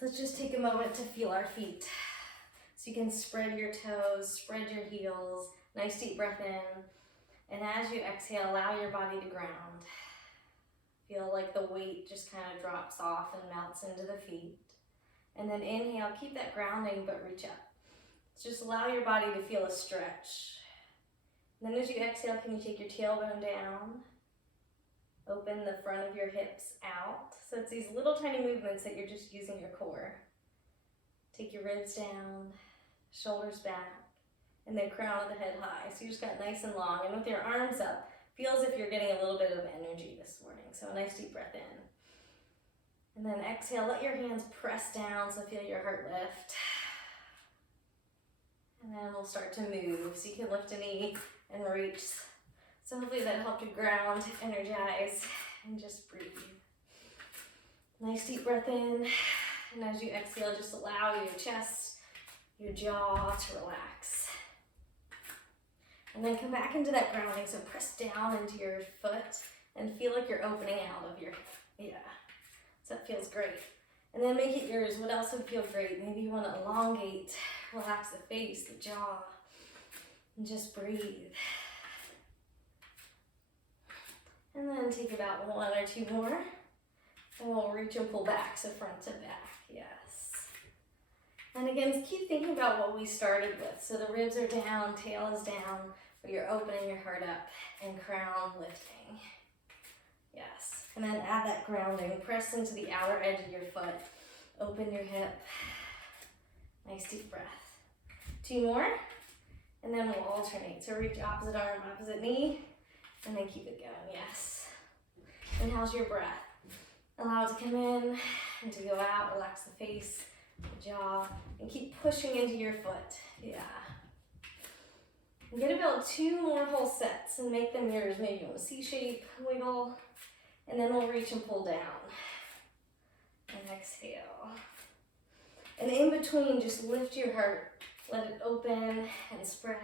So let's just take a moment to feel our feet. So you can spread your toes, spread your heels, nice deep breath in. And as you exhale, allow your body to ground. Feel like the weight just kind of drops off and melts into the feet. And then inhale, keep that grounding, but reach up. So just allow your body to feel a stretch. And then as you exhale, can you take your tailbone down? Open the front of your hips out. So it's these little tiny movements that you're just using your core. Take your ribs down, shoulders back, and then crown of the head high. So you just got nice and long. And with your arms up, feel as if you're getting a little bit of energy this morning. So a nice deep breath in. And then exhale, let your hands press down, so feel your heart lift. And then we'll start to move. So you can lift a knee and reach. So hopefully that helped you ground, energize, and just breathe. Nice deep breath in. And as you exhale, just allow your chest, your jaw to relax. And then come back into that grounding. So press down into your foot and feel like you're opening out of your, So that feels great. And then make it yours. What else would feel great? Maybe you want to elongate, relax the face, the jaw, and just breathe. And then take about 1 or 2 more. And we'll reach and pull back, so front to back, yes. And again, keep thinking about what we started with. So the ribs are down, tail is down, but you're opening your heart up and crown lifting. Yes. And then add that grounding. Press into the outer edge of your foot. Open your hip. Nice deep breath. 2 more. And then we'll alternate. So reach opposite arm, opposite knee. And then keep it going, yes. And how's your breath? Allow it to come in and to go out. Relax the face, the jaw, and keep pushing into your foot. Yeah. And get about 2 more whole sets and make them yours. Maybe you want a C shape, wiggle, and then we'll reach and pull down. And exhale. And in between, just lift your heart. Let it open and spread.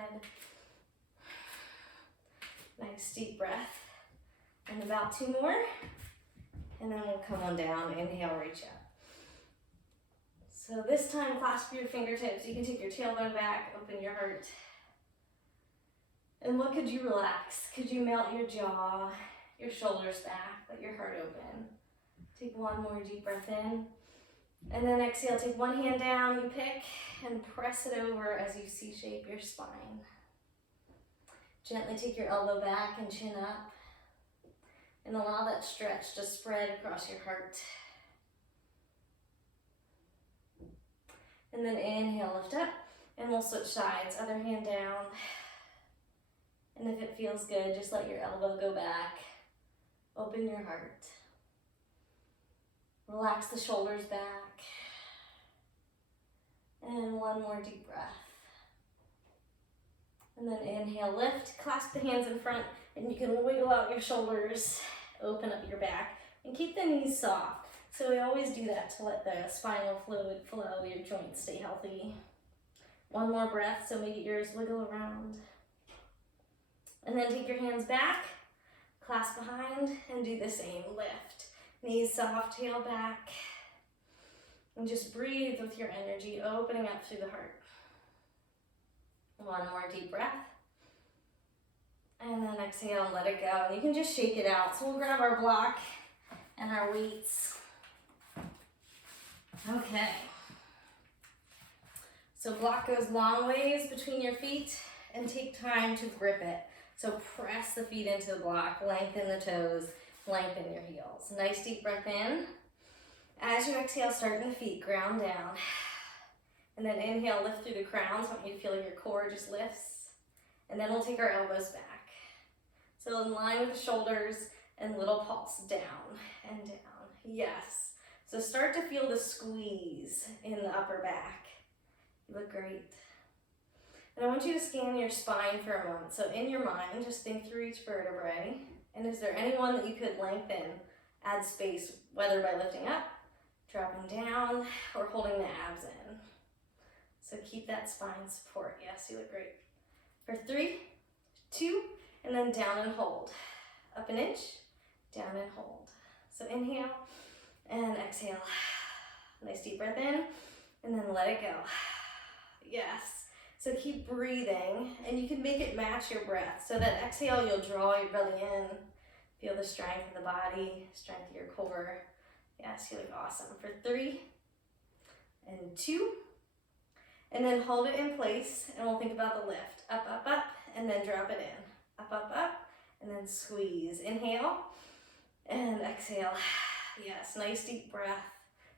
Nice deep breath. And about 2 more. And then we'll come on down. Inhale, reach up. So this time, clasp your fingertips. You can take your tailbone back, open your heart. And what could you relax? Could you melt your jaw, your shoulders back, let your heart open. Take 1 more deep breath in. And then exhale, take 1 hand down, you pick, and press it over as you C-shape your spine. Gently take your elbow back and chin up. And allow that stretch to spread across your heart. And then inhale, lift up, and we'll switch sides. Other hand down. And if it feels good, just let your elbow go back. Open your heart. Relax the shoulders back. And 1 more deep breath. And then inhale, lift, clasp the hands in front, and you can wiggle out your shoulders, open up your back, and keep the knees soft. So we always do that to let the spinal fluid flow, your joints stay healthy. 1 more breath, so make it yours, wiggle around. And then take your hands back, clasp behind, and do the same, lift. Knees soft, tail back, and just breathe with your energy, opening up through the heart. 1 more deep breath. And then exhale and let it go. And you can just shake it out. So we'll grab our block and our weights. Okay. So block goes long ways between your feet and take time to grip it. So press the feet into the block, lengthen the toes, lengthen your heels. Nice deep breath in. As you exhale, start in the feet, ground down. And then inhale, lift through the crowns. I want you to feel like your core just lifts. And then we'll take our elbows back. So in line with the shoulders and little pulse down and down. Yes. So start to feel the squeeze in the upper back. You look great. And I want you to scan your spine for a moment. So in your mind, just think through each vertebrae. And is there anyone that you could lengthen, add space, whether by lifting up, dropping down, or holding the abs in? So keep that spine support. Yes, you look great. For 3, 2, and then down and hold. Up an inch, down and hold. So inhale and exhale. Nice deep breath in, and then let it go. Yes. So keep breathing, and you can make it match your breath. So that exhale, you'll draw your belly in. Feel the strength of the body, strength of your core. Yes, you look awesome. For 3 and 2. And then hold it in place, and we'll think about the lift. Up, up, up, and then drop it in. Up, up, up, and then squeeze. Inhale, and exhale. Yes, nice deep breath.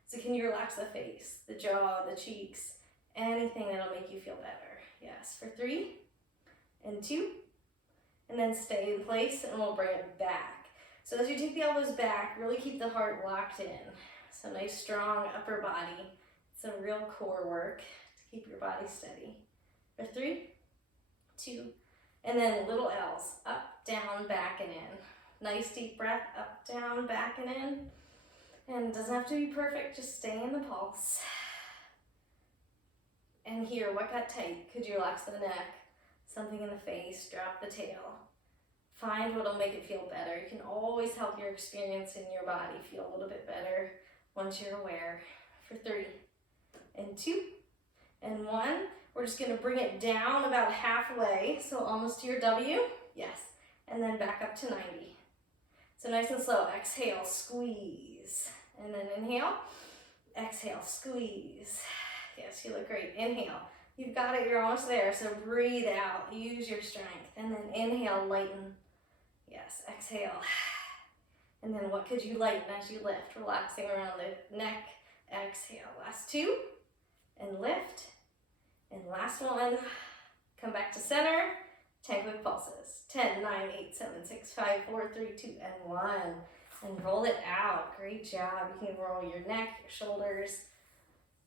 So can you relax the face, the jaw, the cheeks, anything that'll make you feel better. Yes, for 3 and 2, and then stay in place, and we'll bring it back. So as you take the elbows back, really keep the heart locked in. So nice, strong upper body. Some real core work to keep your body steady. For 3, 2, and then little L's, up, down, back, and in. Nice deep breath, up, down, back, and in. And it doesn't have to be perfect, just stay in the pulse. And here, what got tight? Could you relax the neck? Something in the face, drop the tail. Find what'll make it feel better. You can always help your experience in your body feel a little bit better once you're aware. For 3 and 2 and 1, we're just gonna bring it down about halfway, so almost to your W, yes, and then back up to 90. So nice and slow, exhale, squeeze, and then inhale, exhale, squeeze. Yes, you look great. Inhale. You've got it. You're almost there. So breathe out. Use your strength. And then inhale, lighten. Yes, exhale. And then what could you lighten as you lift? Relaxing around the neck. Exhale. Last 2. And lift. And last one. Come back to center. 10 quick pulses. 10, 9, 8, 7, 6, 5, 4, 3, 2, and 1. And roll it out. Great job. You can roll your neck, your shoulders.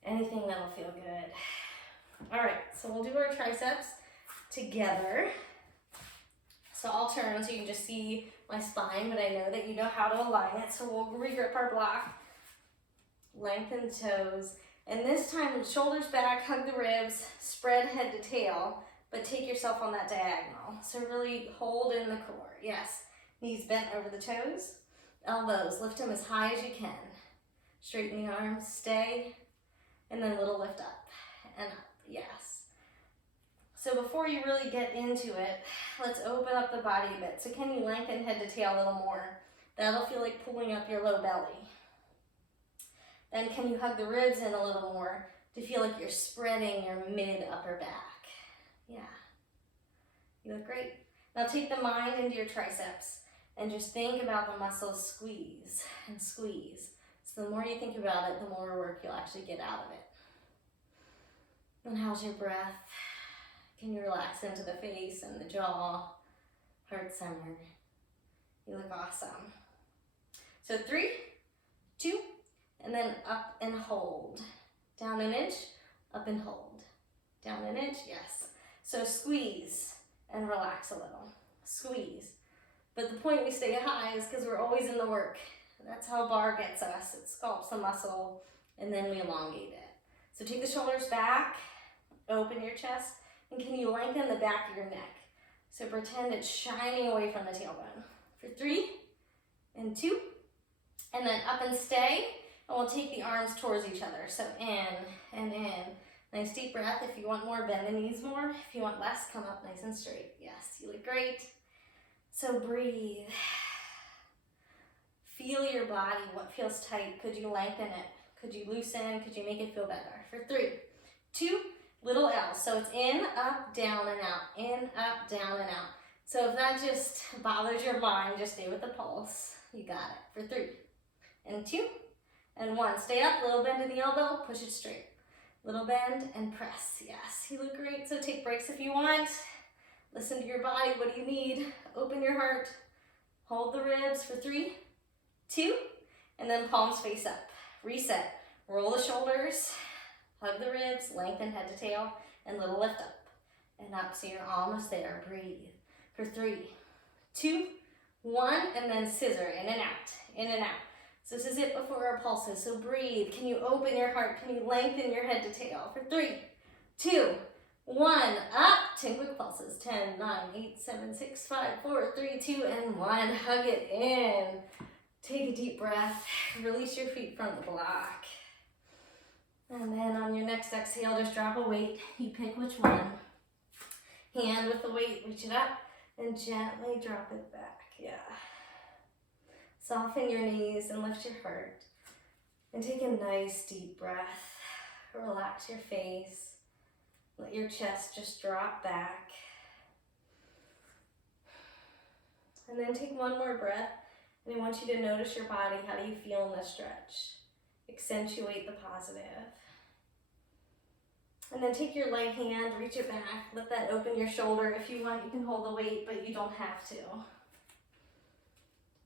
Anything that'll feel good. All right, so we'll do our triceps together. So I'll turn so you can just see my spine, but I know that you know how to align it. So we'll regrip our block, lengthen toes, and this time shoulders back, hug the ribs, spread head to tail, but take yourself on that diagonal. So really hold in the core. Yes, knees bent over the toes, elbows, lift them as high as you can. Straighten the arms, stay. And then a little lift up and up, yes. So before you really get into it, let's open up the body a bit. So can you lengthen head to tail a little more? That'll feel like pulling up your low belly. Then can you hug the ribs in a little more to feel like you're spreading your mid upper back? Yeah, you look great. Now take the mind into your triceps and just think about the muscles squeeze and squeeze. So the more you think about it, the more work you'll actually get out of it. And how's your breath? Can you relax into the face and the jaw, heart center? You look awesome. So 3, 2, and then up and hold. Down an inch, up and hold. Down an inch, yes. So squeeze and relax a little. Squeeze. But the point we stay high is because we're always in the work. That's how bar gets us. It sculpts the muscle, and then we elongate it. So take the shoulders back, open your chest, and can you lengthen the back of your neck? So pretend it's shining away from the tailbone. For 3 and 2, and then up and stay, and we'll take the arms towards each other. So in and in. Nice deep breath. If you want more, bend the knees more. If you want less, come up nice and straight. Yes, you look great. So breathe. Feel your body, what feels tight. Could you lengthen it? Could you loosen? Could you make it feel better? For 3, 2, little L. So it's in, up, down, and out. In, up, down, and out. So if that just bothers your mind, just stay with the pulse. You got it. For 3 and 2 and 1. Stay up, little bend in the elbow, push it straight. Little bend and press. Yes, you look great. So take breaks if you want. Listen to your body. What do you need? Open your heart. Hold the ribs for 3, 2, and then palms face up. Reset. Roll the shoulders, hug the ribs, lengthen head to tail, and little lift up and up. So you're almost there. Breathe. For 3, 2, 1, and then scissor in and out, in and out. So this is it before our pulses. So breathe. Can you open your heart? Can you lengthen your head to tail? For 3, 2, 1, up. 10 quick pulses. 10, 9, 8, 7, 6, 5, 4, 3, 2, and 1. Hug it in. Take a deep breath. Release your feet from the block. next exhale, just drop a weight. You pick which one. Hand with the weight, reach it up, and gently drop it back. Yeah. Soften your knees and lift your heart. And take a nice deep breath. Relax your face. Let your chest just drop back. And then take one more breath. And I want you to notice your body. How do you feel in the stretch? Accentuate the positive. And then take your light hand, reach it back. Let that open your shoulder. If you want, you can hold the weight, but you don't have to.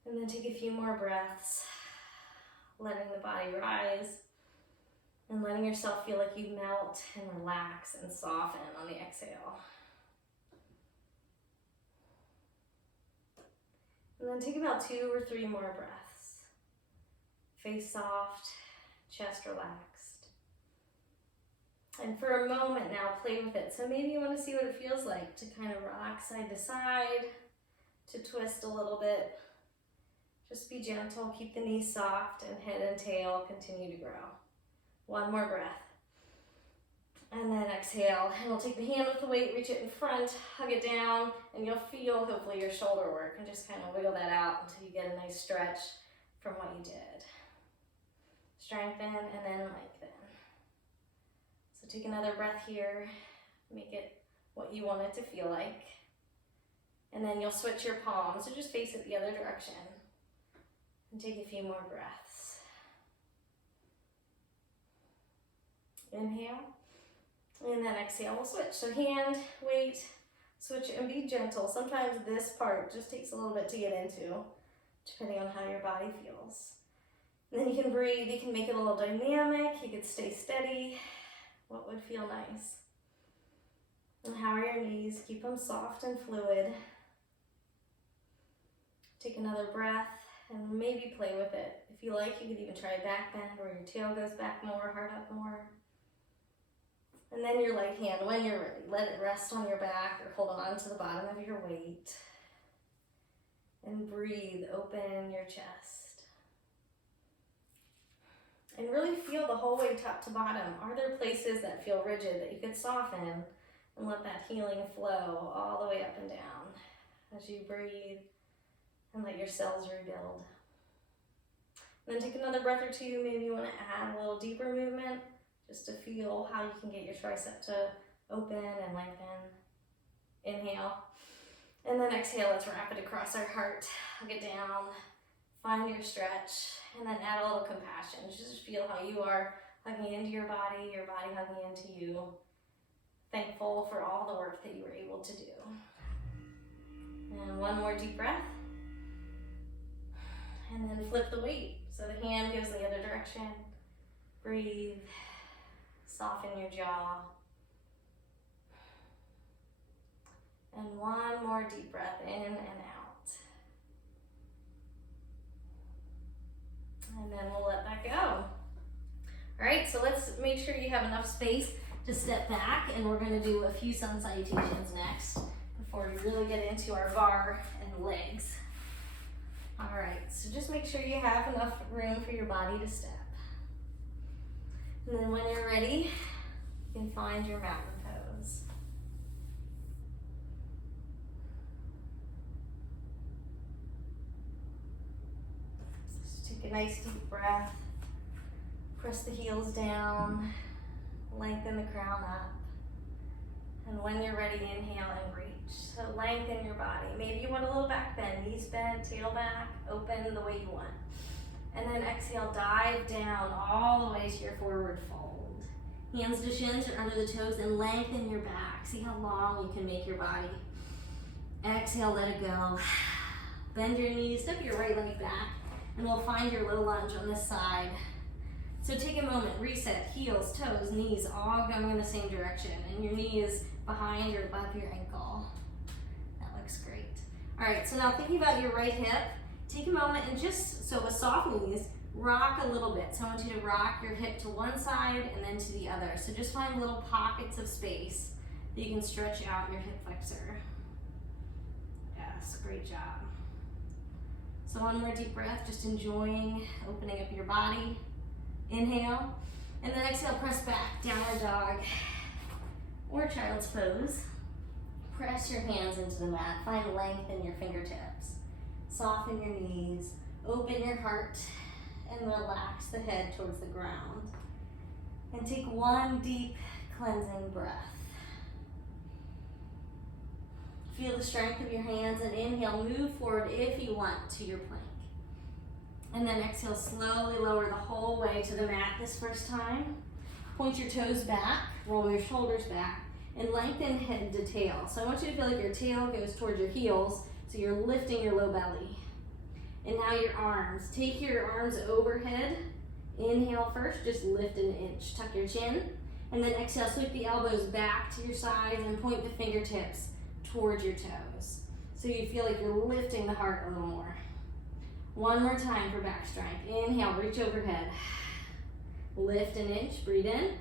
And then take a few more breaths. Letting the body rise. And letting yourself feel like you melt and relax and soften on the exhale. And then take about 2 or 3 more breaths. Face soft, chest relaxed. And for a moment now, play with it. So maybe you want to see what it feels like to kind of rock side to side, to twist a little bit. Just be gentle, keep the knees soft, and head and tail continue to grow. 1 more breath. And then exhale, and we'll take the hand with the weight, reach it in front, hug it down, and you'll feel hopefully your shoulder work, and just kind of wiggle that out until you get a nice stretch from what you did. Strengthen and then lengthen. So take another breath here, make it what you want it to feel like. And then you'll switch your palms, so just face it the other direction. And take a few more breaths. Inhale. And then exhale, we'll switch. So hand, weight, switch, and be gentle. Sometimes this part just takes a little bit to get into, depending on how your body feels. And then you can breathe, you can make it a little dynamic, you could stay steady. What would feel nice? And how are your knees? Keep them soft and fluid. Take another breath and maybe play with it. If you like, you could even try a back bend where your tail goes back more, heart up more. And then your light hand, when you're ready, let it rest on your back or hold on to the bottom of your weight. And breathe, open your chest. And really feel the whole way top to bottom. Are there places that feel rigid that you could soften and let that healing flow all the way up and down as you breathe and let your cells rebuild. And then take another breath or two. Maybe you want to add a little deeper movement, just to feel how you can get your tricep to open and lengthen. Inhale. And then exhale, let's wrap it across our heart. Hug it down. Find your stretch. And then add a little compassion. Just feel how you are hugging into your body hugging into you. Thankful for all the work that you were able to do. And 1 more deep breath. And then flip the weight. So the hand goes the other direction. Breathe. Soften your jaw. And 1 more deep breath in and out. And then we'll let that go. All right, so let's make sure you have enough space to step back, and we're gonna do a few sun salutations next before we really get into our bar and legs. All right, so just make sure you have enough room for your body to step. And then when you're ready, you can find your mountain pose. Just take a nice deep breath. Press the heels down. Lengthen the crown up. And when you're ready, inhale and reach. So lengthen your body. Maybe you want a little back bend, knees bent, tail back, open the way you want. And then exhale, dive down all the way to your forward fold. Hands to shins or under the toes, and lengthen your back. See how long you can make your body. Exhale, let it go. Bend your knees, step your right leg back, and we'll find your low lunge on this side. So take a moment, reset, heels, toes, knees, all going in the same direction, and your knee is behind or above your ankle. That looks great. All right, so now thinking about your right hip, take a moment and just, so with soft knees, rock a little bit. So I want you to rock your hip to one side and then to the other. So just find little pockets of space that you can stretch out your hip flexor. Yes, great job. So 1 more deep breath, just enjoying opening up your body. Inhale, And then exhale, press back, downward dog or child's pose. Press your hands into the mat. Find length in your fingertips. Soften your knees. Open your heart and relax the head towards the ground. And take one deep cleansing breath. Feel the strength of your hands and inhale, move forward if you want to your plank. And then exhale, slowly lower the whole way to the mat this first time. Point your toes back, roll your shoulders back, and lengthen head to tail. So I want you to feel like your tail goes towards your heels, so you're lifting your low belly. And now your arms. Take your arms overhead. Inhale first, just lift an inch. Tuck your chin. And then exhale, sweep the elbows back to your sides and point the fingertips towards your toes. So you feel like you're lifting the heart a little more. One more time for back strength. Inhale, reach overhead. Lift an inch, breathe in.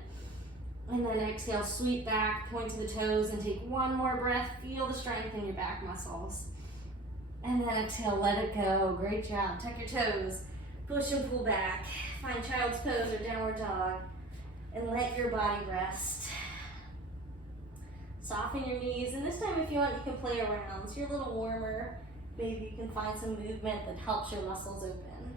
And then exhale, sweep back, point to the toes, and take one more breath. Feel the strength in your back muscles. And then exhale, let it go. Great job. Tuck your toes, push and pull back. Find child's pose or downward dog. And let your body rest. Soften your knees, and this time if you want, you can play around. So you're a little warmer. Maybe you can find some movement that helps your muscles open.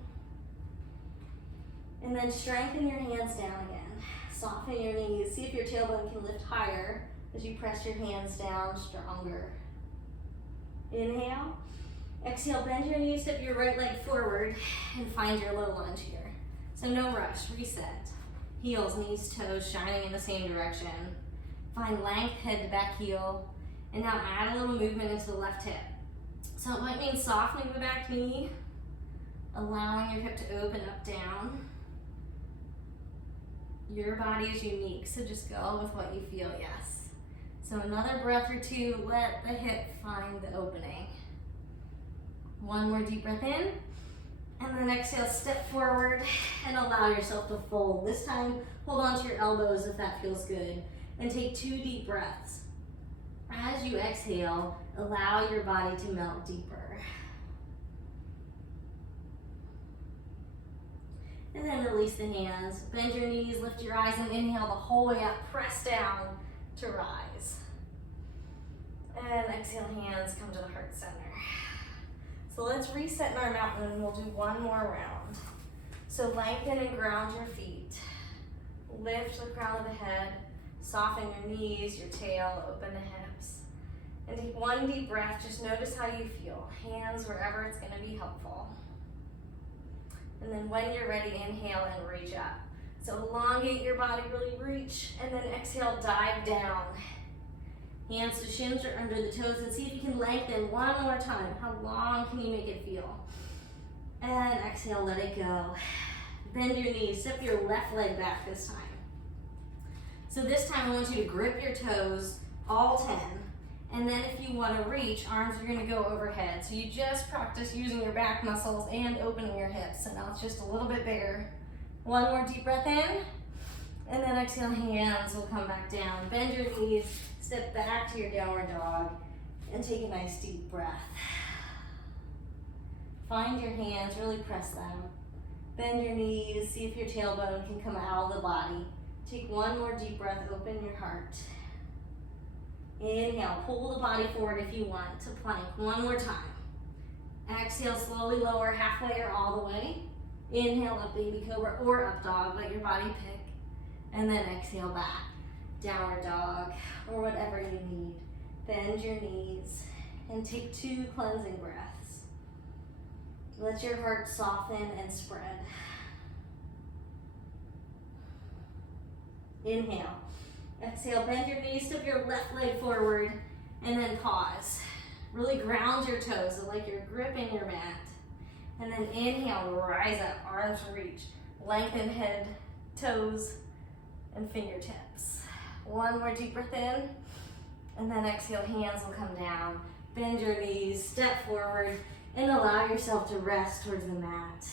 And then strengthen your hands down again. Soften your knees. See if your tailbone can lift higher as you press your hands down stronger. Inhale. Exhale, bend your knees, step your right leg forward, and find your low lunge here. So no rush, reset. Heels, knees, toes shining in the same direction. Find length, head to back heel. And now add a little movement into the left hip. So it might mean softening the back knee, allowing your hip to open up, down. Your body is unique, so just go with what you feel, yes. So another breath or two, let the hip find the opening. One more deep breath in, and then exhale, step forward and allow yourself to fold. This time, hold on to your elbows if that feels good, and take 2 deep breaths. As you exhale, allow your body to melt deeper. And then release the hands. Bend your knees, lift your eyes, and inhale the whole way up. Press down to rise. And exhale, hands come to the heart center. So let's reset in our mountain and we'll do one more round. So lengthen and ground your feet. Lift the crown of the head. Soften your knees, your tail, open the hips. And take one deep breath. Just notice how you feel. Hands wherever it's going to be helpful. And then when you're ready, inhale and reach up. So elongate your body, really reach. And then exhale, dive down. Hands to shins or under the toes, and see if you can lengthen one more time. How long can you make it feel? And exhale, let it go. Bend your knees, step your left leg back this time. So this time I want you to grip your toes, all 10. And then if you want to reach, arms are going to go overhead. So you just practice using your back muscles and opening your hips. So now it's just a little bit bigger. One more deep breath in. And then exhale, hands will come back down. Bend your knees, step back to your downward dog, and take a nice deep breath. Find your hands, really press them. Bend your knees, see if your tailbone can come out of the body. Take one more deep breath, open your heart. Inhale, pull the body forward if you want to plank. One more time. Exhale, slowly lower halfway or all the way. Inhale, up baby cobra or up dog, let your body pick. And then exhale back, downward dog, or whatever you need. Bend your knees and take 2 cleansing breaths. Let your heart soften and spread. Inhale. Exhale, bend your knees, step your left leg forward, and then pause. Really ground your toes, so like you're gripping your mat. And then inhale, rise up, arms reach. Lengthen head, toes, and fingertips. One more deep breath in, and then exhale, hands will come down. Bend your knees, step forward, and allow yourself to rest towards the mat.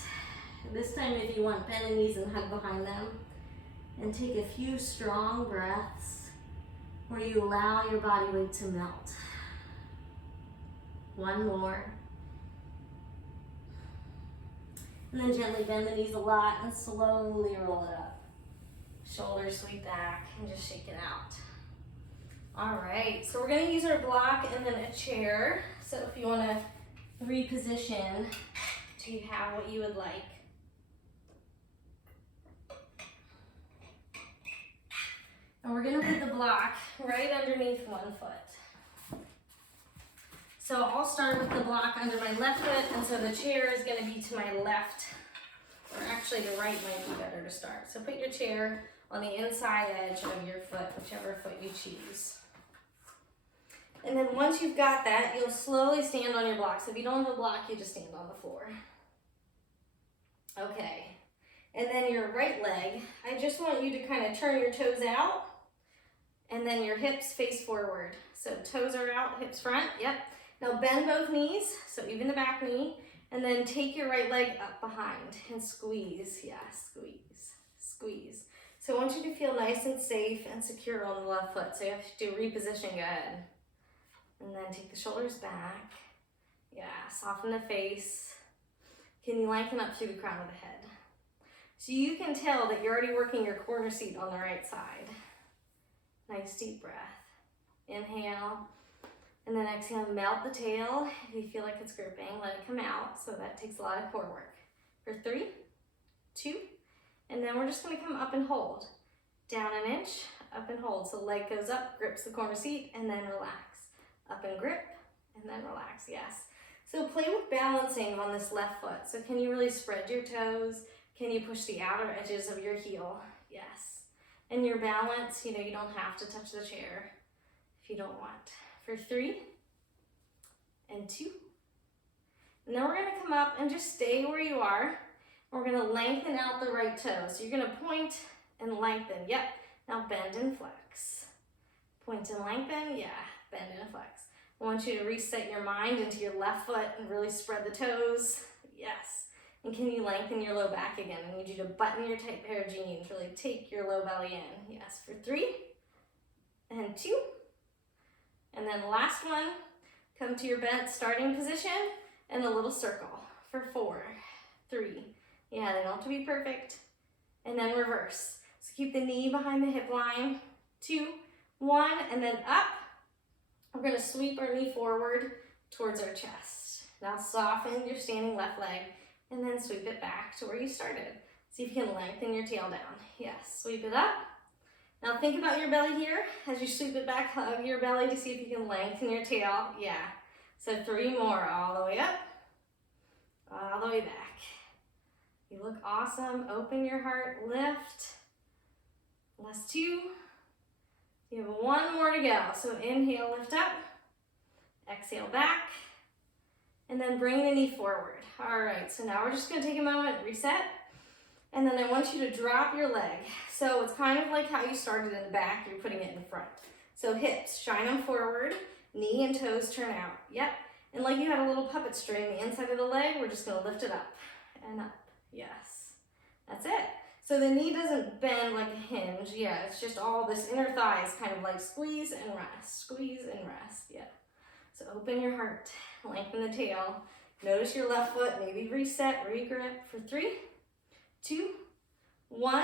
This time, if you want, bend the knees and hug behind them. And take a few strong breaths where you allow your body weight to melt. One more. And then gently bend the knees a lot and slowly roll it up. shoulders sweep back and just shake it out. All right, so we're gonna use our block and then a chair. So if you wanna reposition, do you have what you would like? And we're gonna put the block right underneath one foot. So I'll start with the block under my left foot, and so the chair is gonna be to my left, or actually the right might be better to start. So put your chair on the inside edge of your foot, whichever foot you choose. And then once you've got that, you'll slowly stand on your block. So if you don't have a block, you just stand on the floor. Okay, and then your right leg, I just want you to kind of turn your toes out, and then your hips face forward. So toes are out, hips front, yep. Now bend both knees, so even the back knee, and then take your right leg up behind and squeeze, yeah, squeeze, squeeze. So I want you to feel nice and safe and secure on the left foot. So you have to reposition, go ahead. And then take the shoulders back. Yeah, soften the face. Can you lengthen up through the crown of the head? So you can tell that you're already working your corner seat on the right side. Nice deep breath. Inhale. And then exhale, melt the tail. If you feel like it's gripping, let it come out. So that takes a lot of core work. For 3, 2, and then we're just gonna come up and hold. Down an inch, up and hold. So leg goes up, grips the corner seat, and then relax. Up and grip, and then relax, yes. So play with balancing on this left foot. So can you really spread your toes? Can you push the outer edges of your heel? Yes. And your balance, you know, you don't have to touch the chair if you don't want. For 3, and 2. And then we're gonna come up and just stay where you are. We're gonna lengthen out the right toe. So you're gonna point and lengthen, yep. Now bend and flex. Point and lengthen, yeah. Bend and flex. I want you to reset your mind into your left foot and really spread the toes. Yes. And can you lengthen your low back again? I need you to button your tight pair of jeans. Really take your low belly in. Yes, for 3, and 2. And then last one, come to your bent starting position and a little circle for 4, 3. Yeah, they don't have to be perfect. And then reverse. So keep the knee behind the hip line. 2, 1, and then up. We're gonna sweep our knee forward towards our chest. Now soften your standing left leg and then sweep it back to where you started. See if you can lengthen your tail down. Yes, sweep it up. Now think about your belly here. As you sweep it back, hug your belly to see if you can lengthen your tail. Yeah, so 3 more, all the way up, all the way back. You look awesome. Open your heart, lift. Last 2. You have 1 more to go. So inhale, lift up, exhale back, and then bring the knee forward. All right, so now we're just gonna take a moment, reset, and then I want you to drop your leg. So it's kind of like how you started in the back, you're putting it in front. So hips, shine them forward, knee and toes turn out. Yep, and like you had a little puppet string, the inside of the leg, we're just gonna lift it up and up. Yes, that's it. So the knee doesn't bend like a hinge. Yeah, it's just all this inner thigh is kind of like squeeze and rest, squeeze and rest. Yeah. So open your heart, lengthen the tail. Notice your left foot, maybe reset, regrip for 3, 2, 1.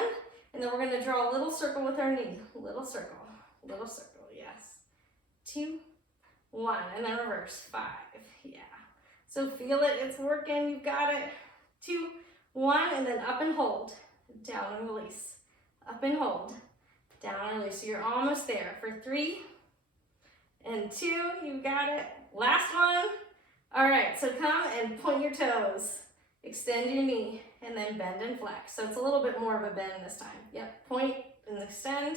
And then we're gonna draw a little circle with our knee. Little circle, yes. 2, 1, and then reverse, 5, yeah. So feel it, it's working, you've got it. 2, 1, and then up and hold. Down and release, up and hold, down and release. So you're almost there for 3, and 2, you got it. Last one. All right, so come and point your toes, extend your knee, and then bend and flex. So it's a little bit more of a bend this time. Yep, point and extend,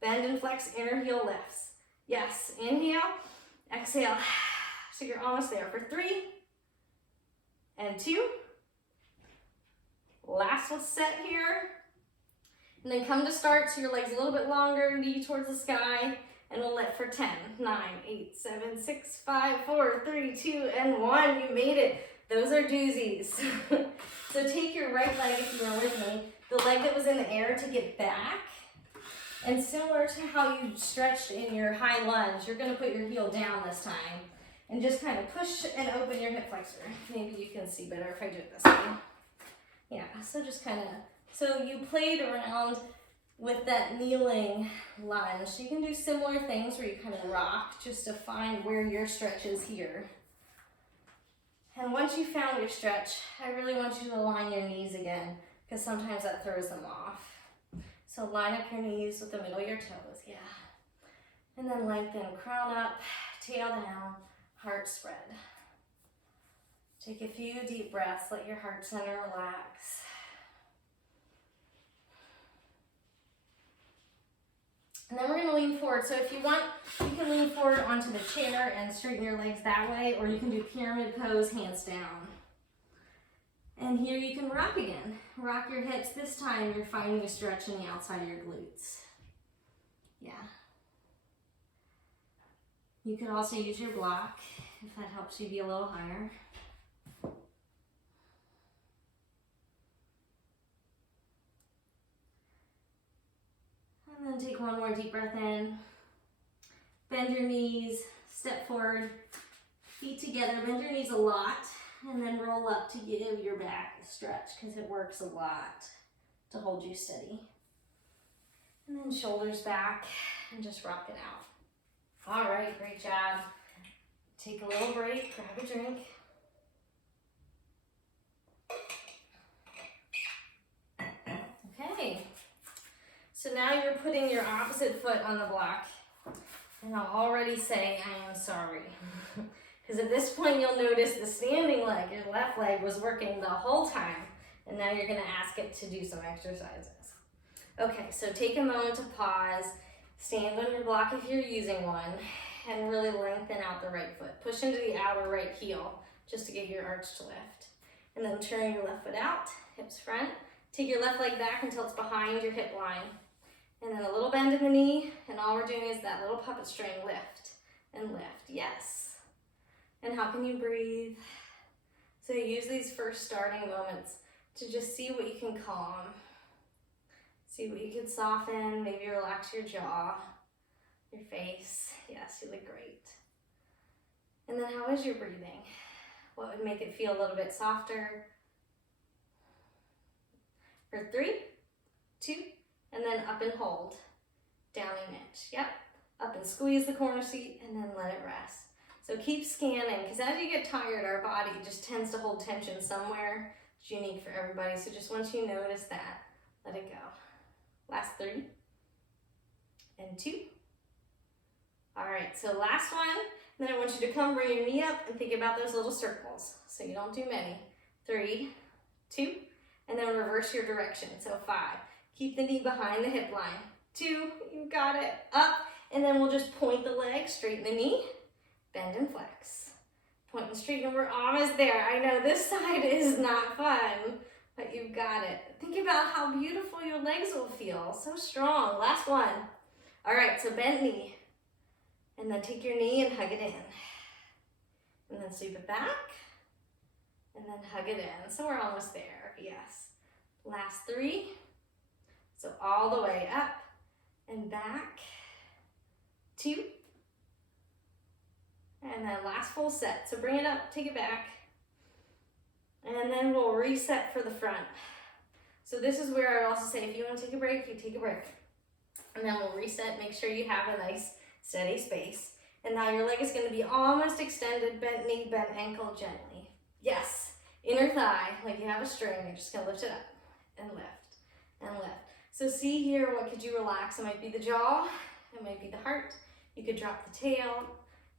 bend and flex, inner heel lifts. Yes, inhale, exhale. So you're almost there for 3, and 2. Last set here, and then come to start, so your legs a little bit longer, knee towards the sky, and we'll lift for 10, 9, 8, 7, 6, 5, 4, 3, 2, and 1. You made it. Those are doozies. So take your right leg, if you are with me, the leg that was in the air, to get back, and similar to how you stretched in your high lunge, you're gonna put your heel down this time, and just kind of push and open your hip flexor. Maybe you can see better if I do it this way. Yeah, so just kind of, so you played around with that kneeling lunge. So you can do similar things where you kind of rock just to find where your stretch is here. And once you found your stretch, I really want you to align your knees again, because sometimes that throws them off. So line up your knees with the middle of your toes, yeah. And then lengthen, crown up, tail down, heart spread. Take a few deep breaths, let your heart center relax. And then we're gonna lean forward. So if you want, you can lean forward onto the chair and straighten your legs that way, or you can do pyramid pose, hands down. And here you can rock again. Rock your hips. This time you're finding a stretch in the outside of your glutes. Yeah. You could also use your block if that helps you be a little higher. And then take one more deep breath in. Bend your knees, step forward, feet together. Bend your knees a lot, and then roll up to give your back a stretch, because it works a lot to hold you steady. And then shoulders back, and just rock it out. All right, great job. Take a little break, grab a drink. Okay. So now you're putting your opposite foot on the block, and I'll already say I am sorry. Because at this point you'll notice the standing leg, your left leg, was working the whole time, and now you're gonna ask it to do some exercises. Okay, so take a moment to pause, stand on your block if you're using one, and really lengthen out the right foot. Push into the outer right heel just to get your arch to lift. And then turn your left foot out, hips front. Take your left leg back until it's behind your hip line. And then a little bend in the knee, and all we're doing is that little puppet string lift and lift, yes. And how can you breathe? So use these first starting moments to just see what you can calm. See what you can soften, maybe relax your jaw, your face. Yes, you look great. And then how is your breathing? What would make it feel a little bit softer? For 3, 2, and then up and hold, down an inch. Yep, up and squeeze the corner seat, and then let it rest. So keep scanning, because as you get tired, our body just tends to hold tension somewhere. It's unique for everybody, so just once you notice that, let it go. Last 3, and 2. All right, so last one, and then I want you to come, bring your knee up, and think about those little circles, so you don't do many. 3, 2, and then reverse your direction, so 5. Keep the knee behind the hip line. 2, you got it, up, and then we'll just point the leg, straighten the knee, bend and flex. Point and straighten, we're almost there. I know this side is not fun, but you've got it. Think about how beautiful your legs will feel, so strong. Last one. All right, so bend knee, and then take your knee and hug it in. And then sweep it back, and then hug it in. So we're almost there, yes. Last 3. So all the way up and back. 2. And then last full set. So bring it up, take it back. And then we'll reset for the front. So this is where I also say, if you want to take a break, you take a break. And then we'll reset, make sure you have a nice steady space. And now your leg is going to be almost extended, bent knee, bent ankle gently. Yes, inner thigh, like you have a string, you're just going to lift it up and lift and lift. So see here, what could you relax? It might be the jaw, it might be the heart. You could drop the tail.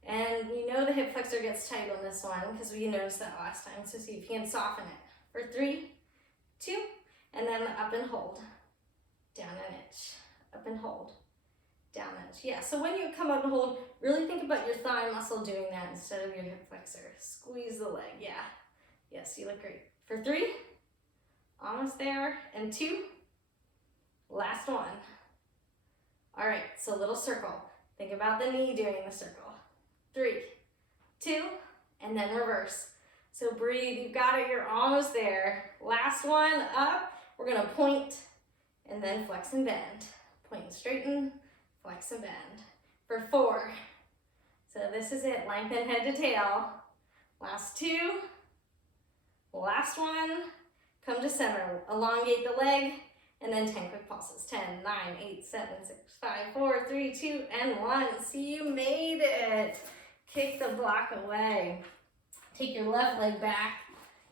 And you know the hip flexor gets tight on this one because we noticed that last time. So see if you can soften it. For 3, 2, and then up and hold. Down an inch. Up and hold. Down an inch. Yeah, so when you come up and hold, really think about your thigh muscle doing that instead of your hip flexor. Squeeze the leg, yeah. Yes, you look great. For 3, almost there, and 2, last one. All right, so little circle. Think about the knee doing the circle. 3, 2, and then reverse. So breathe, you've got it, you're almost there. Last one, up. We're gonna point and then flex and bend. Point and straighten, flex and bend. For 4. So this is it, lengthen head to tail. Last 2, last one. Come to center, elongate the leg, And then 10 quick pulses. 10, 9, 8, 7, 6, 5, 4, 3, 2, and 1. See, you made it. Kick the block away. Take your left leg back,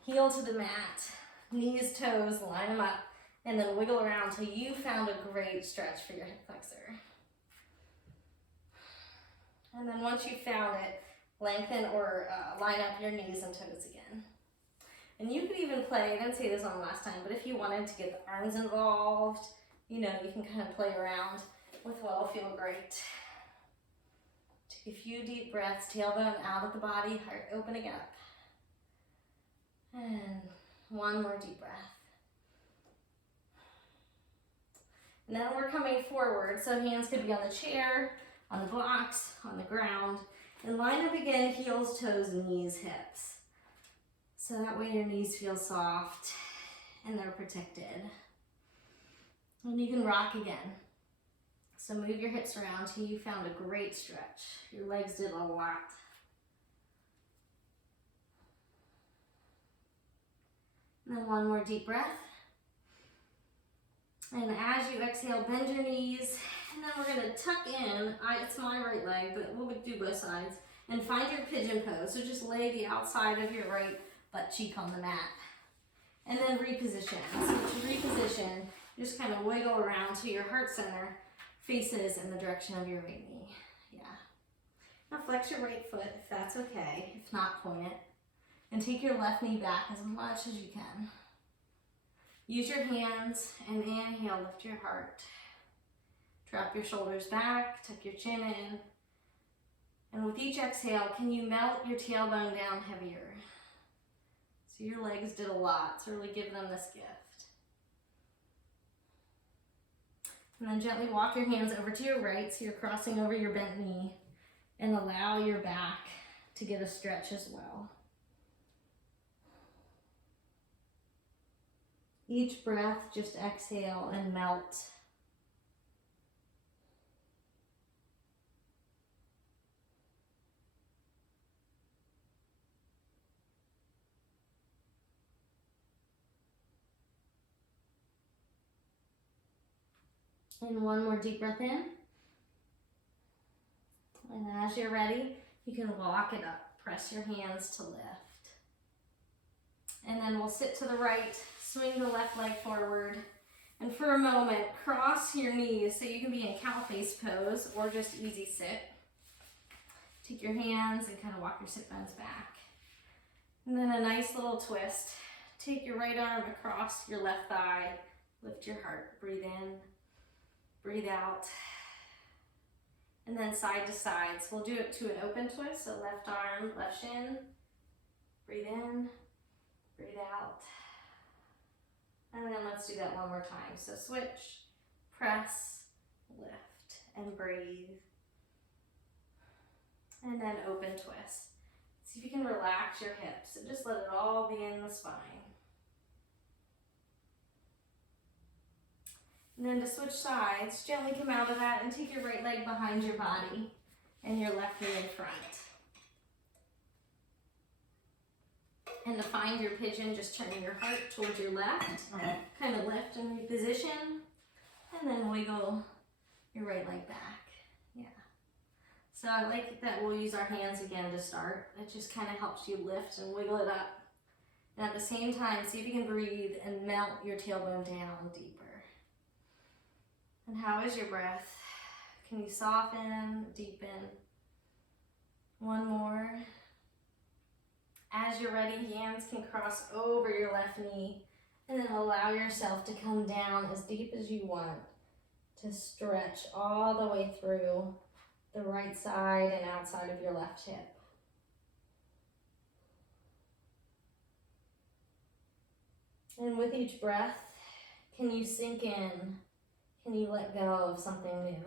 heel to the mat, knees, toes, line them up, and then wiggle around till you found a great stretch for your hip flexor. And then once you found it, lengthen or line up your knees and toes again. And you could even play, I didn't say this on last time, but if you wanted to get the arms involved, you know, you can kind of play around with what'll feel great. Take a few deep breaths, tailbone out of the body, heart opening up. And one more deep breath. And then we're coming forward, so hands could be on the chair, on the blocks, on the ground. And line up again, heels, toes, knees, hips. So that way your knees feel soft and they're protected. And you can rock again. So move your hips around till you found a great stretch. Your legs did a lot. And then one more deep breath. And as you exhale, bend your knees. And then we're gonna tuck in, it's my right leg, but we'll do both sides. And find your pigeon pose. So just lay the outside of your right butt cheek on the mat. And then reposition. So to reposition, just kind of wiggle around till your heart center faces in the direction of your right knee. Yeah. Now flex your right foot if that's okay. If not, point it. And take your left knee back as much as you can. Use your hands and inhale, lift your heart. Drop your shoulders back, tuck your chin in. And with each exhale, can you melt your tailbone down heavier? So your legs did a lot, so really give them this gift. And then gently walk your hands over to your right, so you're crossing over your bent knee, and allow your back to get a stretch as well. Each breath, just exhale and melt. And one more deep breath in. And as you're ready, you can walk it up. Press your hands to lift. And then we'll sit to the right, swing the left leg forward. And for a moment, cross your knees so you can be in cow face pose or just easy sit. Take your hands and kind of walk your sit bones back. And then a nice little twist. Take your right arm across your left thigh. Lift your heart. Breathe in. Breathe out. And then side to side. So we'll do it to an open twist. So left arm, left shin. Breathe in. Breathe out. And then let's do that one more time. So switch, press, lift, and breathe. And then open twist. See if you can relax your hips and just let it all be in the spine. And then to switch sides, gently come out of that and take your right leg behind your body and your left knee in front. And to find your pigeon, just turning your heart towards your left, kind of lift and reposition, and then wiggle your right leg back. Yeah. So I like that we'll use our hands again to start. It just kind of helps you lift and wiggle it up. And at the same time, see if you can breathe and melt your tailbone down deeper. And how is your breath? Can you soften, deepen? One more. As you're ready, hands can cross over your left knee and then allow yourself to come down as deep as you want to stretch all the way through the right side and outside of your left hip. And with each breath, can you sink in? Can you let go of something new?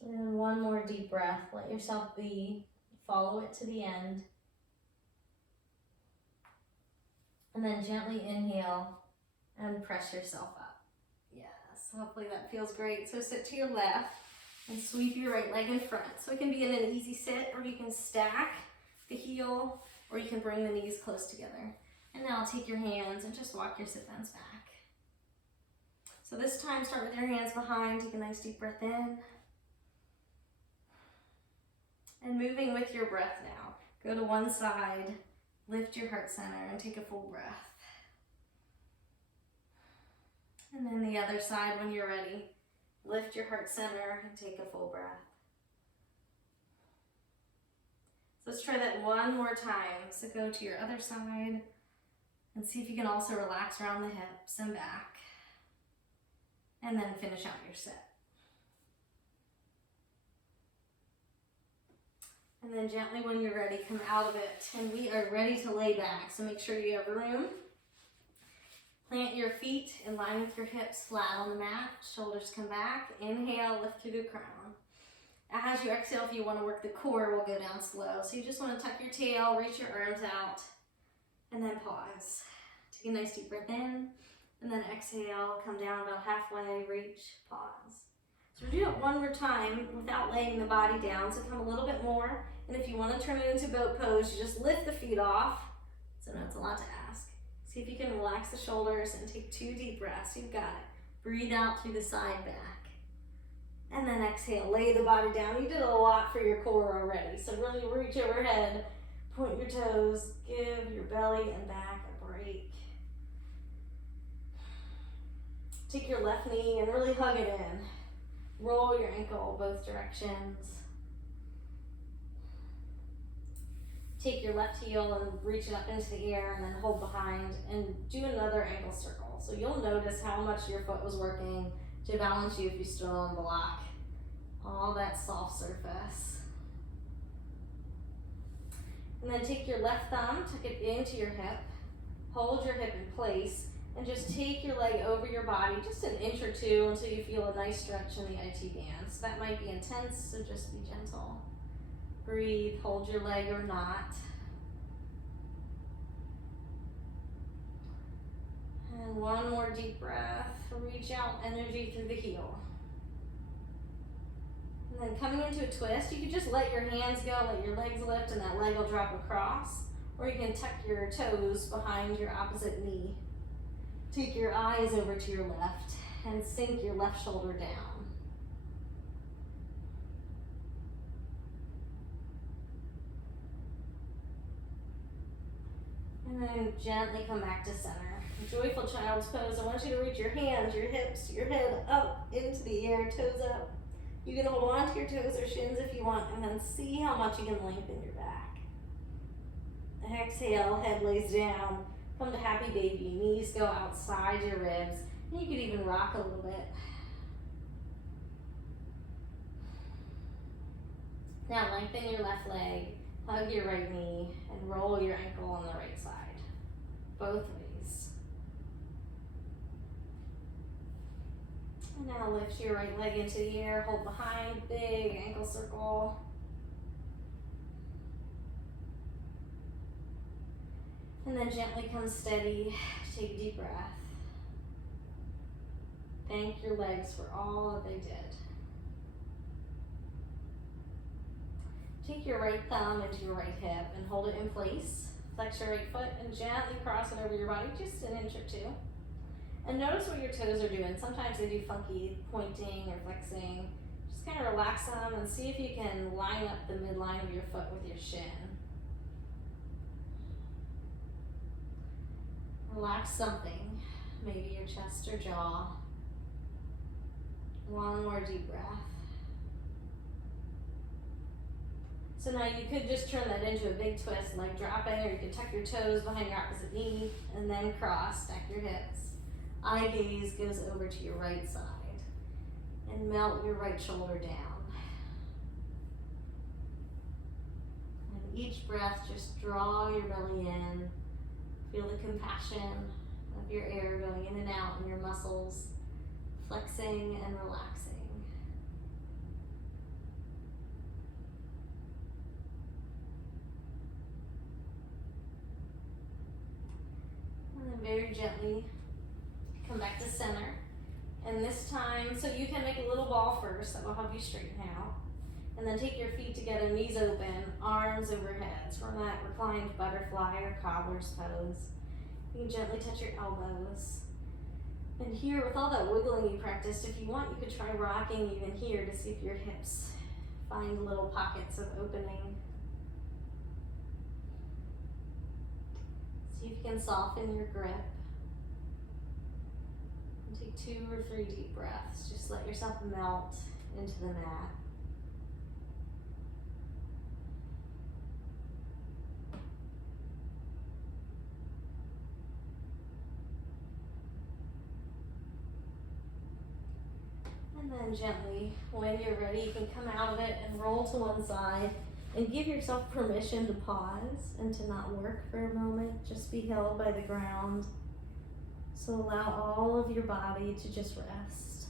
And one more deep breath. Let yourself be. Follow it to the end. And then gently inhale and press yourself up. Yes, hopefully that feels great. So sit to your left. And sweep your right leg in front. So it can be in an easy sit, or you can stack the heel, or you can bring the knees close together. And now take your hands and just walk your sit bones back. So this time, start with your hands behind. Take a nice deep breath in. And moving with your breath now. Go to one side, lift your heart center, and take a full breath. And then the other side when you're ready. Lift your heart center and take a full breath. So let's try that one more time. So go to your other side and see if you can also relax around the hips and back. And then finish out your sit. And then gently when you're ready, come out of it. And we are ready to lay back. So make sure you have room. Plant your feet in line with your hips, flat on the mat. Shoulders come back. Inhale, lift through the crown. As you exhale, if you want to work the core, we'll go down slow. So you just want to tuck your tail, reach your arms out, and then pause. Take a nice deep breath in, and then exhale, come down about halfway, reach, pause. So we're doing it one more time without laying the body down. So come a little bit more. And if you want to turn it into boat pose, you just lift the feet off. So now it's a lot to ask. See if you can relax the shoulders and take 2 deep breaths. You've got it. Breathe out through the side back. And then exhale, lay the body down. You did a lot for your core already. So really reach overhead, point your toes, give your belly and back a break. Take your left knee and really hug it in. Roll your ankle both directions. Take your left heel and reach it up into the air and then hold behind and do another ankle circle. So you'll notice how much your foot was working to balance you if you stood on block. All that soft surface. And then take your left thumb, tuck it into your hip, hold your hip in place, and just take your leg over your body just an inch or two until you feel a nice stretch in the IT band. So that might be intense, so just be gentle. Breathe, hold your leg or not. And one more deep breath. Reach out energy through the heel. And then coming into a twist, you can just let your hands go, let your legs lift, and that leg will drop across. Or you can tuck your toes behind your opposite knee. Take your eyes over to your left and sink your left shoulder down. And then gently come back to center. Joyful child's pose. I want you to reach your hands, your hips, your head up into the air, toes up. You can hold on to your toes or shins if you want, and then see how much you can lengthen your back. Exhale, head lays down. Come to happy baby. Knees go outside your ribs. And you could even rock a little bit. Now lengthen your left leg. Hug your right knee and roll your ankle on the right side. Both ways. And now lift your right leg into the air, hold behind, big ankle circle. And then gently come steady, take a deep breath. Thank your legs for all that they did. Take your right thumb into your right hip and hold it in place. Flex your right foot and gently cross it over your body, just an inch or two. And notice what your toes are doing. Sometimes they do funky pointing or flexing. Just kind of relax them and see if you can line up the midline of your foot with your shin. Relax something, maybe your chest or jaw. One more deep breath. So now you could just turn that into a big twist, like dropping, or you could tuck your toes behind your opposite knee and then cross, stack your hips. Eye gaze goes over to your right side and melt your right shoulder down. And each breath, just draw your belly in. Feel the compassion of your air going in and out in your muscles, flexing and relaxing. And then very gently come back to center And this time, so you can make a little ball first that will help you straighten out. And then take your feet together, knees open, arms overhead. So we're in that reclined butterfly or cobbler's pose. You can gently touch your elbows. And here, with all that wiggling you practiced, if you want, you could try rocking even here to see if your hips find little pockets of opening. See if you can soften your grip. And take 2 or 3 deep breaths. Just let yourself melt into the mat. And then gently, when you're ready, you can come out of it and roll to one side and give yourself permission to pause and to not work for a moment. Just be held by the ground. So allow all of your body to just rest.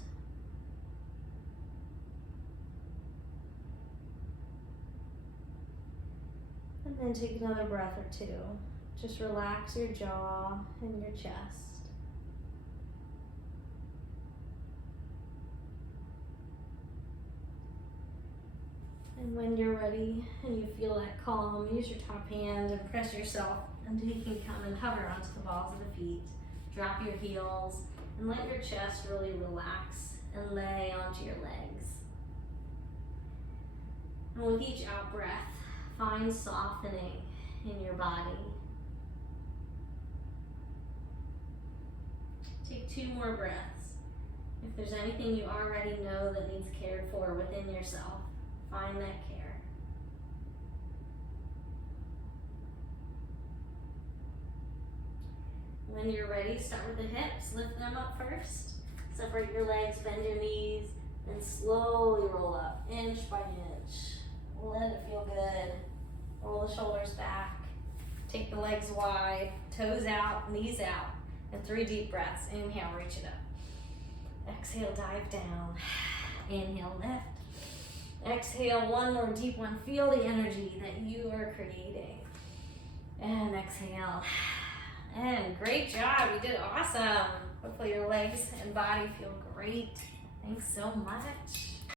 And then take another breath or 2. Just relax your jaw and your chest. And when you're ready and you feel that calm, use your top hand and press yourself until you can come and hover onto the balls of the feet. Drop your heels and let your chest really relax and lay onto your legs. And with each out breath, find softening in your body. Take 2 more breaths. If there's anything you already know that needs cared for within yourself, find that care. When you're ready, start with the hips. Lift them up first. Separate your legs, bend your knees, and slowly roll up, inch by inch. Let it feel good. Roll the shoulders back. Take the legs wide, toes out, knees out, and 3 deep breaths. Inhale, reach it up. Exhale, dive down. Inhale, lift. Exhale, 1 more deep one. Feel the energy that you are creating. And exhale. And great job. You did awesome. Hopefully your legs and body feel great. Thanks so much.